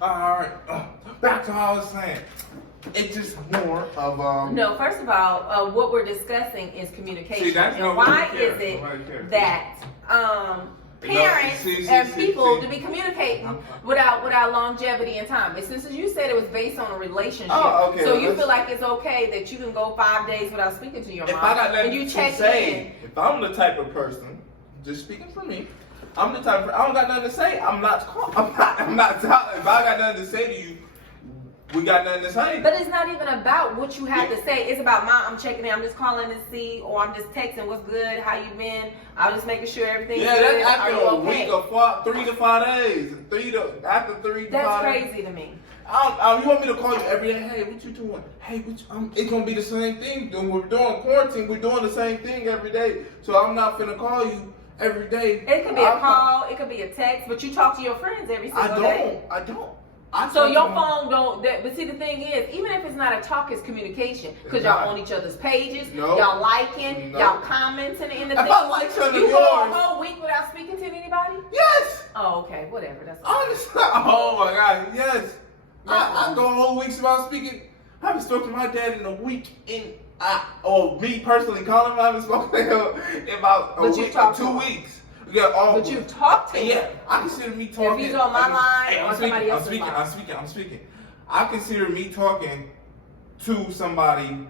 Alright, back to what I was saying. It's just more of No, first of all, what we're discussing is communication. See, that's and why is it that parents and people to be communicating without longevity and time? And since you said it was based on a relationship, so you feel like it's okay that you can go 5 days without speaking to your mom, if I got and you nothing check to say, in. if I'm the type of person, just speaking for me, I'm the type of, I don't got nothing to say. I'm not talking. If I got nothing to say to you, we got nothing to say. But it's not even about what you have to say. It's about I'm checking in. I'm just calling to see, or I'm just texting. What's good? How you been? I'm just making sure everything's good. Yeah, that's after a okay? week of 3 to 5 days. After 3 to 5 days. That's crazy to me. You want me to call you every day? Hey, what you doing? Hey, it's gonna be the same thing. We're doing quarantine. We're doing the same thing every day. So I'm not finna call you every day. It could be a call. It could be a text. But you talk to your friends every single day. I don't. So your phone don't. But see, the thing is, even if it's not a talk, it's communication. Because y'all on each other's pages. No. Y'all liking. No. Y'all commenting in the thing. If I like something you yours, go a whole week without speaking to anybody? Yes. Oh, okay. Whatever. That's honestly. Oh my God. Yes. I go a whole week without speaking. I haven't spoken to my dad in a week. Me personally calling him, I haven't spoken to him in about a week or 2 weeks. Yeah, but you've talked to him. Yeah, I consider me talking. If he's on my line or somebody else's line. I'm speaking. I consider me talking to somebody.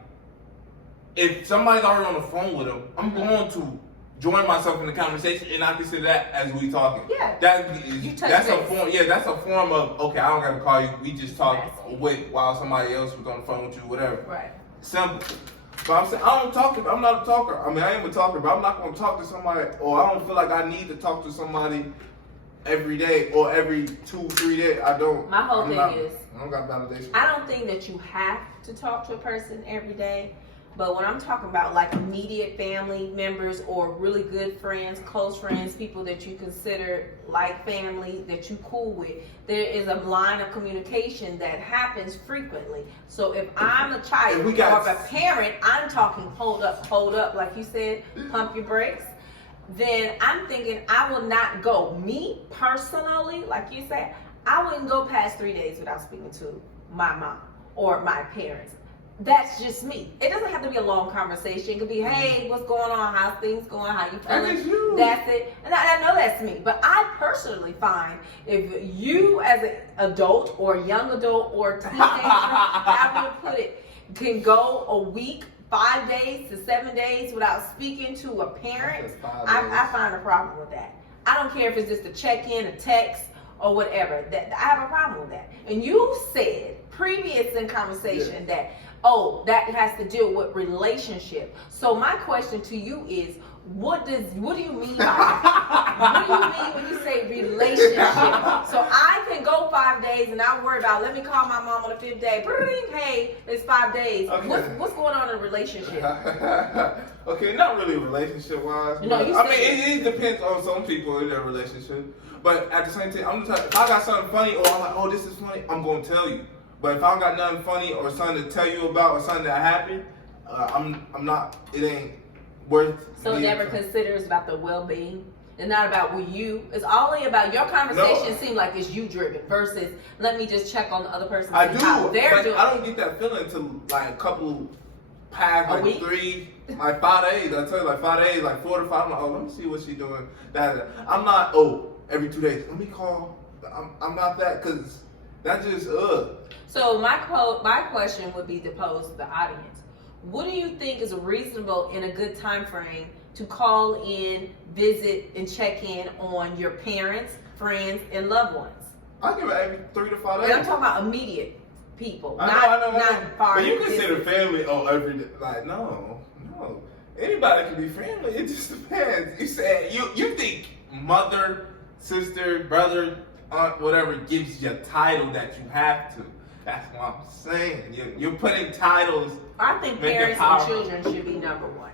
If somebody's already on the phone with him, I'm going to join myself in the conversation, and I consider that as we talking. Yeah. That's a form. Yeah, that's a form of okay. I don't gotta call you. We just talk while somebody else was on the phone with you, whatever. Right. Simple. So I'm saying I'm not a talker. I mean, I am a talker, but I'm not going to talk to somebody, or I don't feel like I need to talk to somebody every day or every 2-3 days. I don't. My whole thing is, I don't got validation. I don't think that you have to talk to a person every day. But when I'm talking about like immediate family members or really good friends, close friends, people that you consider like family, that you cool with, there is a line of communication that happens frequently. So if I'm a child or a parent, I'm talking hold up, like you said, pump your brakes. Then I'm thinking I will not go. Me personally, like you said, I wouldn't go past 3 days without speaking to my mom or my parents. That's just me. It doesn't have to be a long conversation. It could be, hey, what's going on? How's things going? How you feeling? That's it. And I know that's me. But I personally find if you as an adult or young adult or teenager, how you put it, can go a week, 5 days to 7 days without speaking to a parent, I find a problem with that. I don't care if it's just a check-in, a text, or whatever. That I have a problem with that. And you said previous in conversation that that has to deal with relationship. So my question to you is, what do you mean by that? What do you mean when you say relationship? So I can go 5 days and not worry about, let me call my mom on the 5th day. Hey, it's 5 days. Okay. What's going on in a relationship? Okay, not really relationship wise. No, it depends on some people in their relationship. But at the same time, I'm the type, if I got something funny or I'm like, oh, this is funny, I'm going to tell you. But if I don't got nothing funny or something to tell you about or something that happened, I'm not, it ain't worth. So it never considers about the well-being? It's not about you. It's only about your conversation. Seem like it's you driven versus let me just check on the other person. I do. How they're doing. I don't get that feeling until like a couple past like week? 3, like 5 days. I tell you like 5 days, like 4 to 5. I'm like, oh, let me see what she's doing. I'm not. Every 2 days. Let me call. I'm not that because that's just So my question would be to pose to the audience. What do you think is reasonable in a good time frame to call in, visit, and check in on your parents, friends, and loved ones? I give it every 3 to 5 days. And I'm talking about immediate people, I know. Not far. But you consider family every day. Like no. Anybody can be family. It just depends. You said you think mother, sister, brother, aunt, whatever gives you a title that you have to. That's what I'm saying. You're putting titles. I think parents and children should be number one.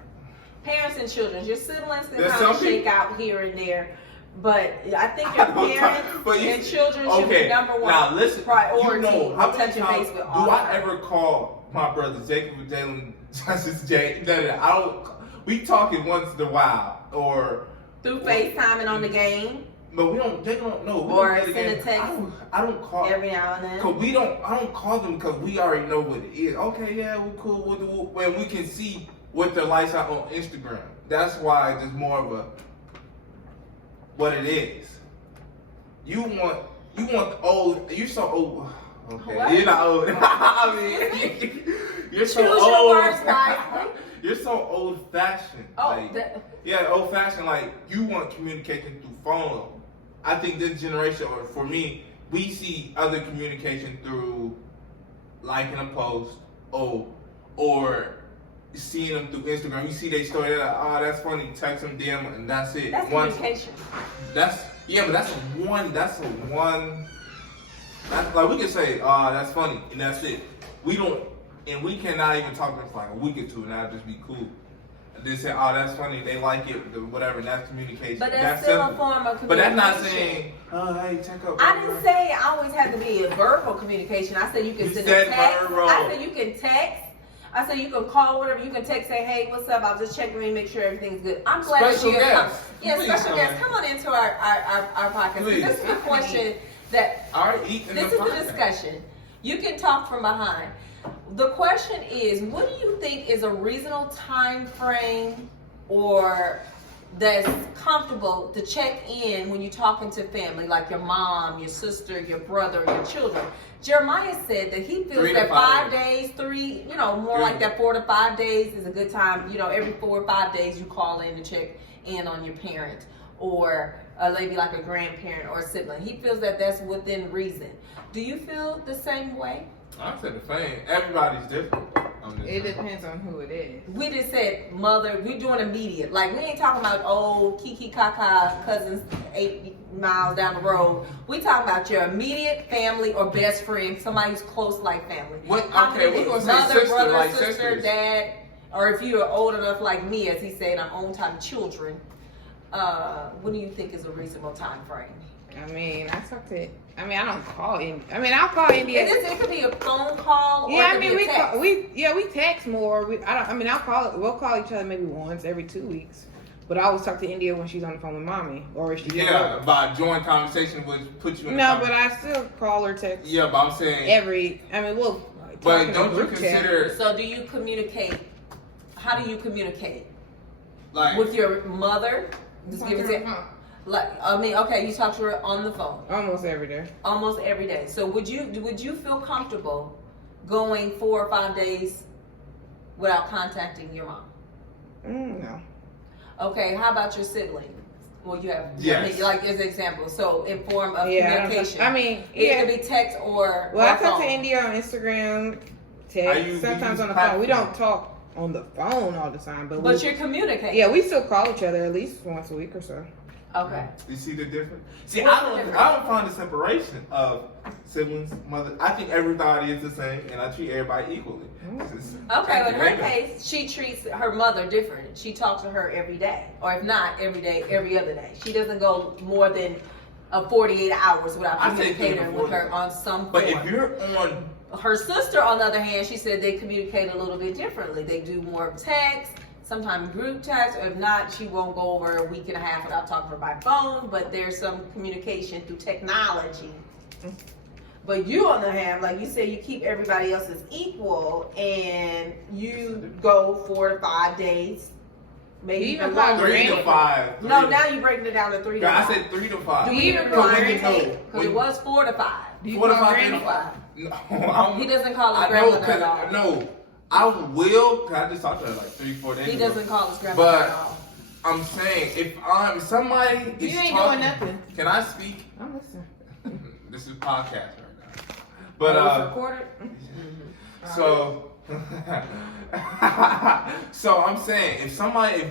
Parents and children. Your siblings can kind of shake out here and there. But I think your parents and children should be number one. Now listen, priority. How many touching times base with all do I ever call my brothers Jacob and Jalen, Justice Jay? I don't. We talking once in a while or through FaceTime and on the game. But we don't. They don't know. Or send a text. I don't call every now and then. Cause I don't call them because we already know what it is. Okay, yeah, we're cool. When we can see what their lights are on Instagram. That's why it's more of a what it is. You want the old. You're so old. Okay, what? You're not old. I mean, you're so Choose old. your words wisely. You're so old fashioned. Oh, like, yeah, old fashioned. Like you want communication through phone. I think this generation, or for me, we see other communication through liking a post, or seeing them through Instagram. You see their story, they're like, oh, that's funny. Text them, DM, and that's it. That's communication. But that's a one. That's like we can say, oh, that's funny, and that's it. We don't, and we cannot even talk for like a week or two, and that'll just be cool. They say, oh, that's funny, they like it, whatever, that's communication. But that's still a form of communication. But that's not saying, oh, hey, check up. I didn't say it always had to be a verbal communication. I said you can send a text. I said you can text. I said you can call, whatever. You can text, say, hey, what's up? I'll just check in, make sure everything's good. I'm glad special guest. Special guest. Come on into our podcast. This is a question that, this is the discussion. You can talk from behind. The question is, what do you think is a reasonable time frame or that's comfortable to check in when you're talking to family, like your mom, your sister, your brother, your children? Jeremiah said that he feels that 5 days, more like that 4 to 5 days is a good time. Every 4 or 5 days you call in to check in on your parent or maybe like a grandparent or a sibling. He feels that that's within reason. Do you feel the same way? I said the same. Everybody's different. It depends on who it is. We just said mother. We doing immediate. Like we ain't talking about old kiki kaka cousins 8 miles down the road. We talking about your immediate family or best friend, somebody who's close like family. What? Okay, we're gonna say mother, sister, brother, like sister, sisters. dad, or if you're old enough like me, as he said, I'm old time children. What do you think is a reasonable time frame? I mean, I don't call India. I'll call India. It could be a phone call. Or Yeah, we we text more. I'll call it. We'll call each other maybe once every 2 weeks. But I always talk to India when she's on the phone with mommy, or if she's by joint conversation would put you in. No, but I still call or text. Yeah, but I'm saying we'll. But don't you consider? So do you communicate? How do you communicate? Like with your mother? Just give it. Okay, you talk to her on the phone. Almost every day. Almost every day. So would you feel comfortable going 4 or 5 days without contacting your mom? No. Okay, how about your sibling? Well, you have like as an example. So in form of communication. It could be text or. Well, I talk to India on Instagram, text, sometimes on the phone. We don't talk on the phone all the time, but you're communicating. Yeah, we still call each other at least once a week or so. Okay. You see the difference? See, I don't find the separation of siblings, mother. I think everybody is the same, and I treat everybody equally. Okay, in her case, she treats her mother different. She talks to her every day, or if not every day, every other day. She doesn't go more than 48 hours without communicating with her on some form. But if you're on her sister, on the other hand, she said they communicate a little bit differently. They do more text. Sometimes group text, or if not, she won't go over a week and a half without talking to her by phone, but there's some communication through technology. But you, on the other hand, like you said, you keep everybody else as equal, and you go 4 to 5 days, maybe even longer. 3 to 5. No, now you're breaking it down to 3 to 5. I said 3 to 5. Do you even call grandmother? Because it was 4 to 5. Do you 4 to call 5. grandmother? No, he doesn't call his grandmother at all. No. I will, because I just talked to her like 3-4 days ago. He doesn't call his grandmother at all. I'm saying, if somebody is you ain't talking, doing nothing. Can I speak? I'm listening. This is podcast right now. But it's recorded. So, so I'm saying, if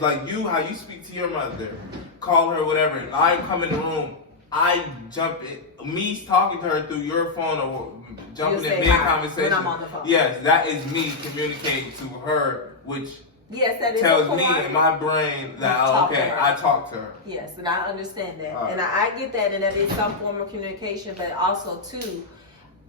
like you, how you speak to your mother, call her, whatever, and I come in the room, I jump in, me talking to her through your phone or jumping in mid-conversation. When I'm on the phone. Yes, that is me communicating to her, which that is tells me in my brain that, I talk to her. Yes, and I understand that. And I get that, and that is some form of communication, but also, too,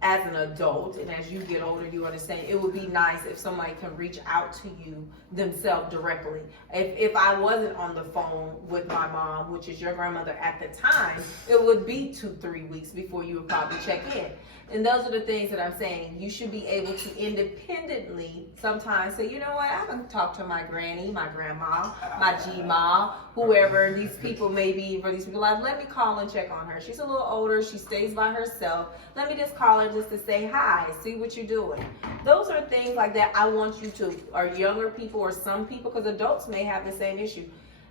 as an adult, and as you get older, you understand it would be nice if somebody can reach out to you themselves directly. If I wasn't on the phone with my mom, which is your grandmother at the time, it would be 2-3 weeks before you would probably check in. And those are the things that I'm saying. You should be able to independently sometimes say, you know what, I haven't talked to my granny, my grandma, my G-ma, whoever these people may be for these people. Like, let me call and check on her. She's a little older. She stays by herself. Let me just call her just to say hi, see what you're doing. Those are things like that I want you to, or younger people or some people, because adults may have the same issue.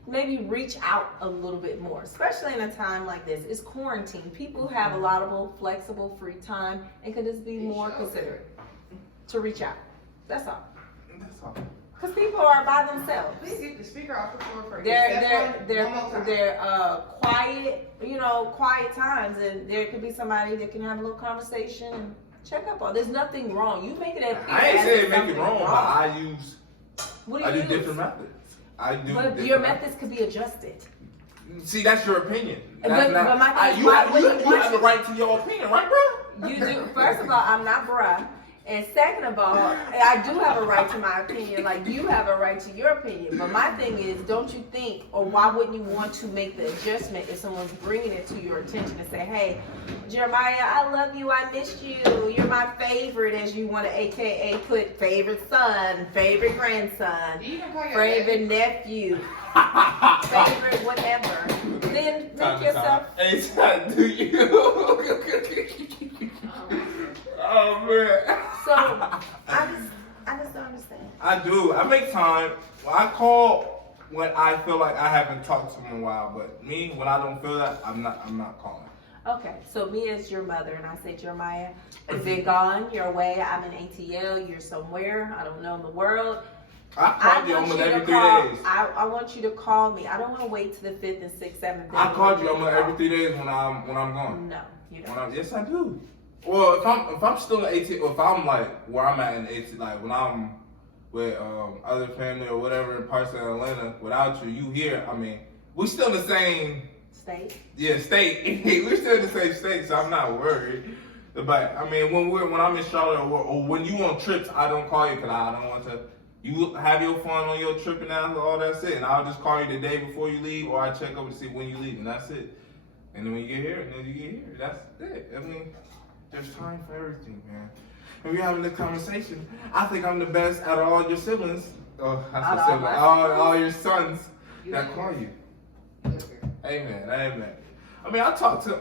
Maybe reach out a little bit more, especially in a time like this. It's quarantine. People have a lot of flexible free time and could just be more considerate to reach out. That's all. That's all. Because people are by themselves. Please get the speaker off the floor first. They're quiet, quiet times, and there could be somebody that can have a little conversation and check up on. There's nothing wrong. You make it appear. I ain't saying make it wrong, but I do use? different methods. But your methods could be adjusted. See, that's your opinion. But my thing is, you have the right to your opinion, right, bro? You do. First of all, I'm not bruh. And second of all, I do have a right to my opinion, like you have a right to your opinion. But my thing is, don't you think, or why wouldn't you want to make the adjustment if someone's bringing it to your attention and say, hey, Jeremiah, I love you, I missed you, you're my favorite, as you want to AKA put favorite son, favorite grandson, favorite nephew, favorite whatever. Then make yourself. Anytime, do you? Oh man. So I just don't understand. I do. I make time. Well, I call when I feel like I haven't talked to them in a while. But me, when I don't feel that, I'm not calling. Okay, so me as your mother, and I say, Jeremiah, you've been gone, you're away, I'm in ATL, you're somewhere, I don't know in the world. I called you almost every 3 days. I want you to call me. I don't want to wait to the 5th and 6th, 7th day. I called you almost every 3 days when I'm gone. No, you don't. Yes, I do. Well, if I'm still in AT, or if I'm like where I'm at in AT, like when I'm with other family or whatever in parts of Atlanta, without you here, I mean, we still in the same state. Yeah, state. We still in the same state, so I'm not worried. But I mean, when I'm in Charlotte or when you on trips, I don't call you because I don't want to. You have your fun on your trip and all that's it. And I'll just call you the day before you leave, or I check over to see when you leave, and that's it. And then when you get here, and then you get here, that's it. I mean, there's time for everything, man. And we're having this conversation. I think I'm the best out of all your siblings. Oh, I said siblings. All your sons that call you. Amen. Amen. I mean, I talked to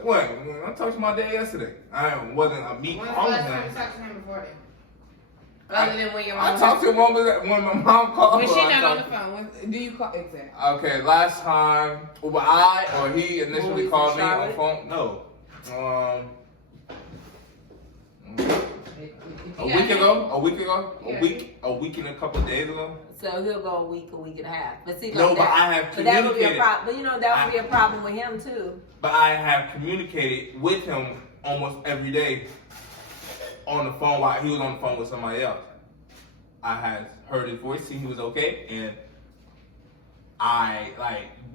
my dad yesterday. I wasn't a meet calling him. When was the last time you talked to him before then? Other than when your mom. I talked to him when my mom called. When she not on the phone, when do you call exactly? Okay, last time, he initially called me on the phone. No. A week and a couple of days ago. So he'll go a week and a half. But see, no, but I have communicated. That would be a problem. But that would be a problem with him too. But I have communicated with him almost every day on the phone while he was on the phone with somebody else. I had heard his voice, seen he was okay, and I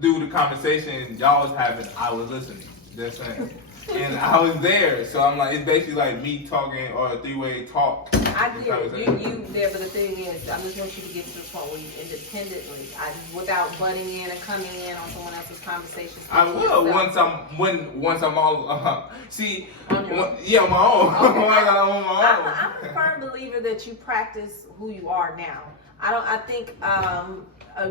through the conversation y'all was having, I was listening. Just saying. And I was there, so I'm like, it's basically like me talking or a 3-way talk. I get it. You there, but the thing is, I just want you to get to the point where you independently, without butting in and coming in on someone else's conversation. I will once I'm all on my own. Okay. I'm a firm believer that you practice who you are now. I think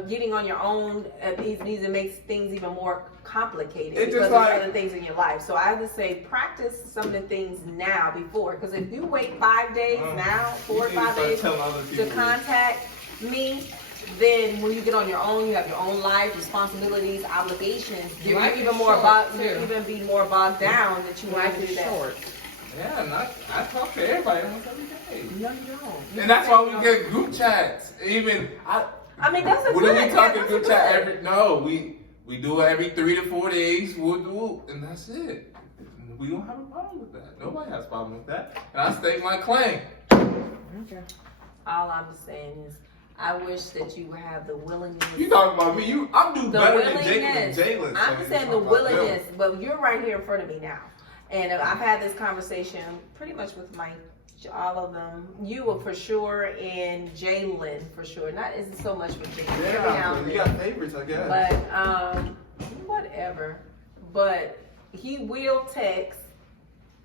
getting on your own needs to make things even more complicated because of other things in your life. So I would say practice some of the things now before, because if you wait 5 days now, 4 or 5 days to contact me, then when you get on your own, you have your own life, responsibilities, obligations. You're even be more bogged down that you want to do that. Short. Yeah, I talk to everybody almost every day. No, you don't. And that's why we get group chats. I mean, that's a good. When we talk in group chat we do it every 3 to 4 days. We'll do it, and that's it. We don't have a problem with that. Nobody has a problem with that. And I state my claim. Okay. All I'm saying is, I wish that you have the willingness. You talking about me? I'm doing better than Jalen. I'm just saying the willingness, but you're right here in front of me now. And I've had this conversation pretty much with all of them. You were for sure, and Jalen for sure. Not isn't so much with Jalen. Yeah, you got favorites, I guess. But whatever. But he will text.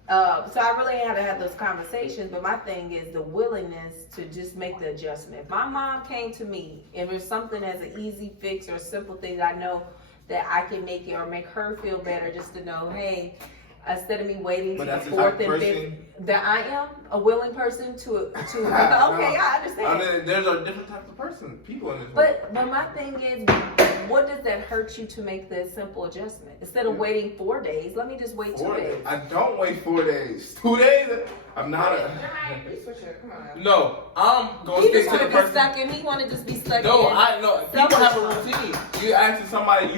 So I really had to have those conversations. But my thing is the willingness to just make the adjustment. If my mom came to me, if there's something as an easy fix or a simple thing that I know that I can make it or make her feel better, just to know, hey, instead of me waiting to the fourth and fifth, that I am a willing person to okay, I understand. I mean, there's a different type of people in this world. But my thing is, what does that hurt you to make the simple adjustment? Instead of waiting 4 days, let me just wait 2 days. I don't wait 4 days. 2 days? I'm not No, I'm going to stick to the person. He want to just be stuck No, in. I know. People have a routine. You asking somebody,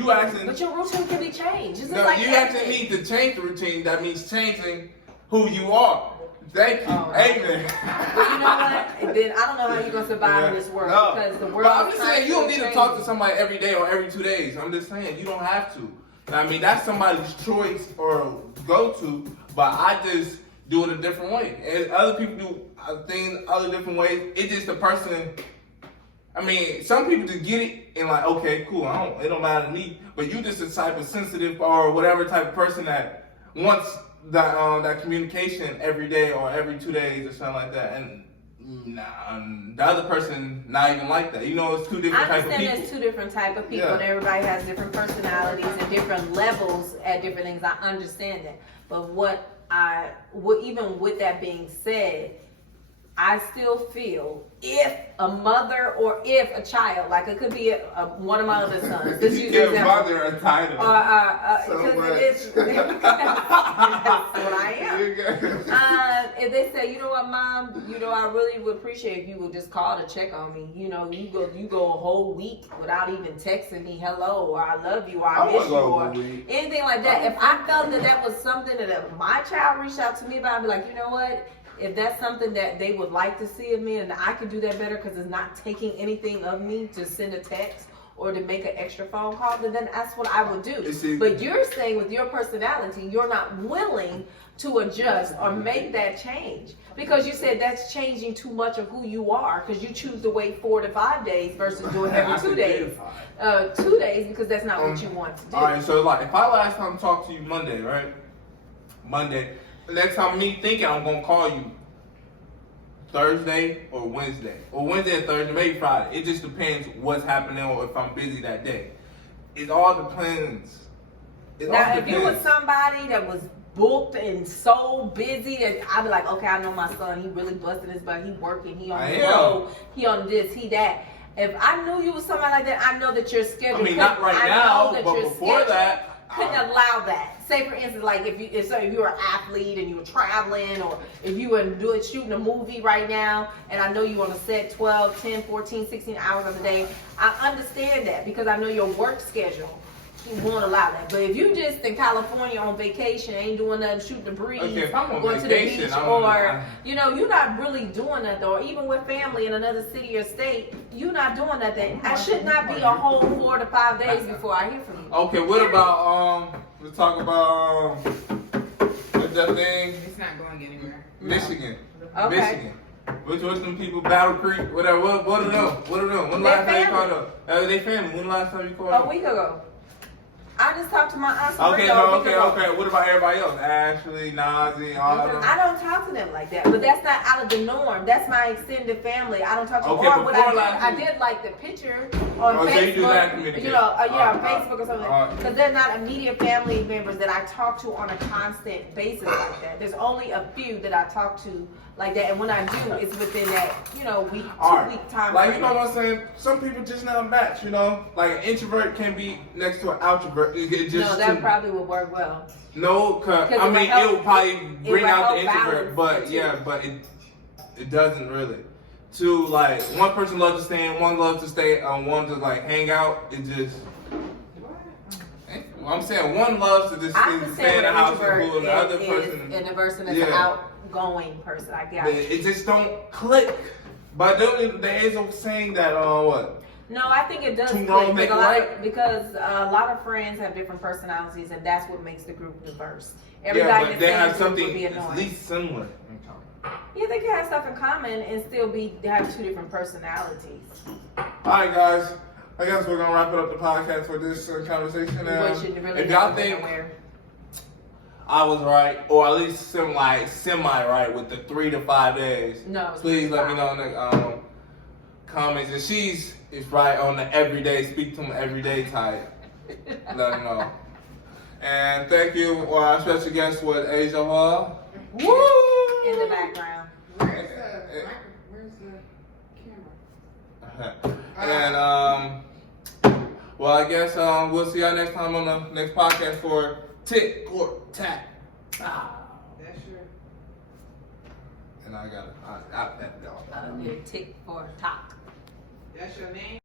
But your routine can be changed. No, you asking me to change the routine. That means changing who you are. Thank you. Amen. But you know what? And then I don't know how you're going to survive in this world. Because the world. But I'm just saying, you don't need to talk to somebody every day or every 2 days. I'm just saying, you don't have to. I mean, that's somebody's choice or go to, but I just do it a different way. And other people do things other different ways. It's just the person. I mean, some people just get it and like, okay, cool. It don't matter to me. But you just a type of sensitive or whatever type of person that wants that communication every day or every 2 days or something like that. And the other person not even like that. You know, it's two different type of people. I understand there's two different type of people, and everybody has different personalities and different levels at different things. I understand that. But even with that being said, I still feel if a mother or if a child, like it could be one of my other sons. This you give mother a title. Because that's what I am. If they say, you know what, Mom, I really would appreciate if you would just call to check on me. You know, you go a whole week without even texting me hello or I love you or I miss you or anything like that. If I felt that was something that my child reached out to me about, I'd be like, you know what? If that's something that they would like to see of me and I could do that better because it's not taking anything of me to send a text or to make an extra phone call, then that's what I would do. But you're saying with your personality, you're not willing to adjust or make that change because you said that's changing too much of who you are because you choose to wait 4 to 5 days versus doing every 2 days. 2 days because that's not what you want to do. All right, so like if I last time talked to you Monday, right? Monday. Next time me thinking I'm gonna call you Thursday or Wednesday or Thursday, maybe Friday. It just depends what's happening or if I'm busy that day. It all depends. Now, if you were somebody that was booked and so busy that I'd be like, okay, I know my son. He really busting his butt. He working. He on the road. He on this. He that. If I knew you was somebody like that, I know that your schedule. I mean, not right now, but before that. Couldn't allow that. Say for instance, like if you were an athlete and you were traveling, or if you were shooting a movie right now, and I know you want to set 12, 10, 14, 16 hours of the day, I understand that because I know your work schedule. You won't allow that. But if you just in California on vacation, ain't doing nothing, shooting the breeze, going to the beach, or you're not really doing nothing, or even with family in another city or state, you're not doing nothing. I should not be a whole 4 to 5 days before I hear from you. Okay, what about let's talk about what's that thing? It's not going anywhere. Michigan. Okay. Michigan. Which was them people, Battle Creek, whatever. What of them? When last time you called up? They family. When last time you called up? A week ago. I just talked to my aunt. Okay. What about everybody else? Ashley, Nazi, all of them? I don't talk to them like that, but that's not out of the norm. That's my extended family. I don't talk to them. Okay, or what I did like the picture on Facebook. So you do that on Facebook or something. Because they're not immediate family members that I talk to on a constant basis like that. There's only a few that I talk to like that, and when I do, it's within that week, 2 week time. Like you know what I'm saying? Some people just not match. Like an introvert can be next to an outrovert. No, that probably would work well. No, cause I mean it will probably bring out the introvert, but it doesn't really. Two, like one person loves to stay in, one loves to stay, one to like hang out. It just. I'm saying one loves to just stay in the house and cool, and the other person. And the person that's an outgoing person, I guess. It just don't click. But there is a saying that what? No, I think it does click because a lot of friends have different personalities, and that's what makes the group diverse. Everybody but they have would something be at annoying. least similar. Yeah, they can have stuff in common and still have two different personalities. Alright, guys. I guess we're gonna wrap it up the podcast for this conversation now. If y'all think I was right, or at least semi right with the 3 to 5 days, no, please let me know in the comments. And she's right on the everyday, speak to them everyday type. Let them know. And thank you. Our special guest was Asya Hall. Woo! In the background. Where's the camera? And well, I guess we'll see y'all next time on the next podcast for Tick or Tack. That's your. And I got it. Tick or talk. That's your name.